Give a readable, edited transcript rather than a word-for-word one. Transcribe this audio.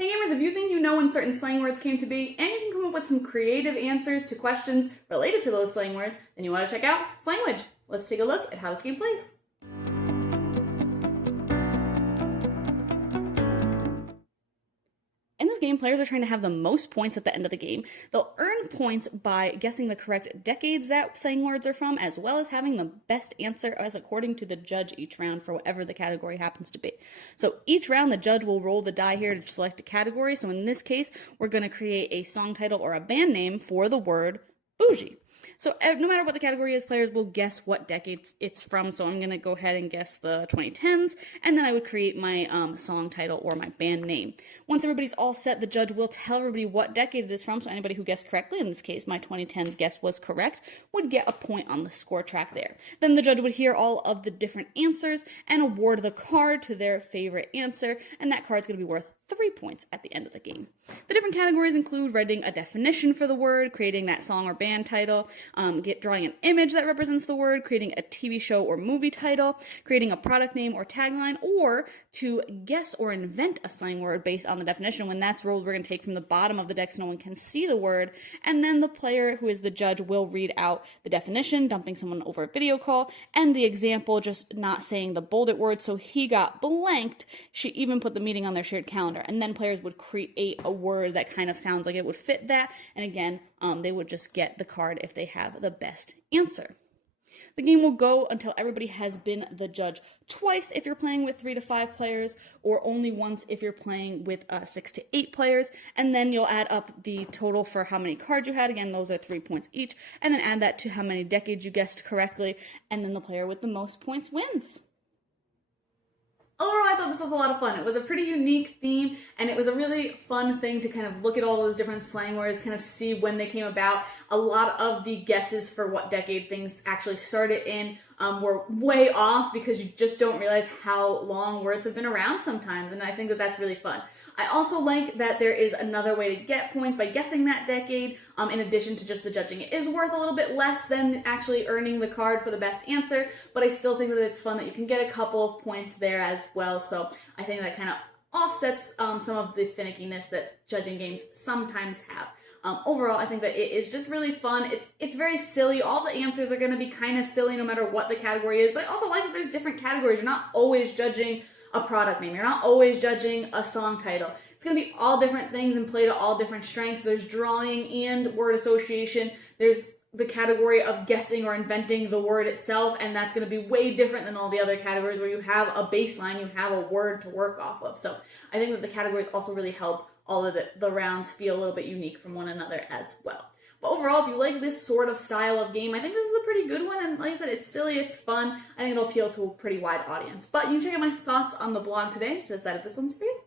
Hey gamers, if you think you know when certain slang words came to be, and you can come up with some creative answers to questions related to those slang words, then you want to check out Slanguage. Let's take a look at how this game plays. In this game, players are trying to have the most points at the end of the game. They'll earn points by guessing the correct decades that slang words are from, as well as having the best answer as according to the judge each round for whatever the category happens to be. So each round, the judge will roll the die here to select a category. So in this case, we're going to create a song title or a band name for the word bougie. So no matter what the category is, players will guess what decade it's from. So I'm going to go ahead and guess the 2010s, and then I would create my song title or my band name. Once everybody's all set, the judge will tell everybody what decade it is from. So anybody who guessed correctly, in this case my 2010s guess was correct, would get a point on the score track there. Then the judge would hear all of the different answers and award the card to their favorite answer, and that card's going to be worth 3 points at the end of the game. The different categories include writing a definition for the word, creating that song or band title, drawing an image that represents the word, creating a TV show or movie title, creating a product name or tagline, or to guess or invent a slang word based on the definition. When that's rolled, we're going to take from the bottom of the deck so no one can see the word, and then the player, who is the judge, will read out the definition, dumping someone over a video call, and the example, just not saying the bolded word, so he got blanked. She even put the meeting on their shared calendar. And then players would create a word that kind of sounds like it would fit that. And again, they would just get the card if they have the best answer. The game will go until everybody has been the judge twice if you're playing with 3 to 5 players, or only once if you're playing with 6 to 8 players. And then you'll add up the total for how many cards you had. Again, those are 3 points each. And then add that to how many decades you guessed correctly. And then the player with the most points wins. Overall, I thought this was a lot of fun. It was a pretty unique theme, and it was a really fun thing to kind of look at all those different slang words, kind of see when they came about. A lot of the guesses for what decade things actually started in were way off because you just don't realize how long words have been around sometimes, and I think that that's really fun. I also like that there is another way to get points by guessing that decade, in addition to just the judging. It is worth a little bit less than actually earning the card for the best answer, but I still think that it's fun that you can get a couple of points there as well, so I think that kind of offsets some of the finickiness that judging games sometimes have. Overall, I think that it is just really fun. It's very silly. All the answers are going to be kind of silly no matter what the category is, but I also like that there's different categories. You're not always judging a product name. You're not always judging a song title. It's going to be all different things and play to all different strengths. There's drawing and word association. There's the category of guessing or inventing the word itself, and that's going to be way different than all the other categories where you have a baseline, you have a word to work off of. So I think that the categories also really help all of the rounds feel a little bit unique from one another as well. But overall, if you like this sort of style of game, I think this is a pretty good one, and like I said, it's silly, it's fun. I think it'll appeal to a pretty wide audience. But you can check out my thoughts on the blog today to decide if this one's for you.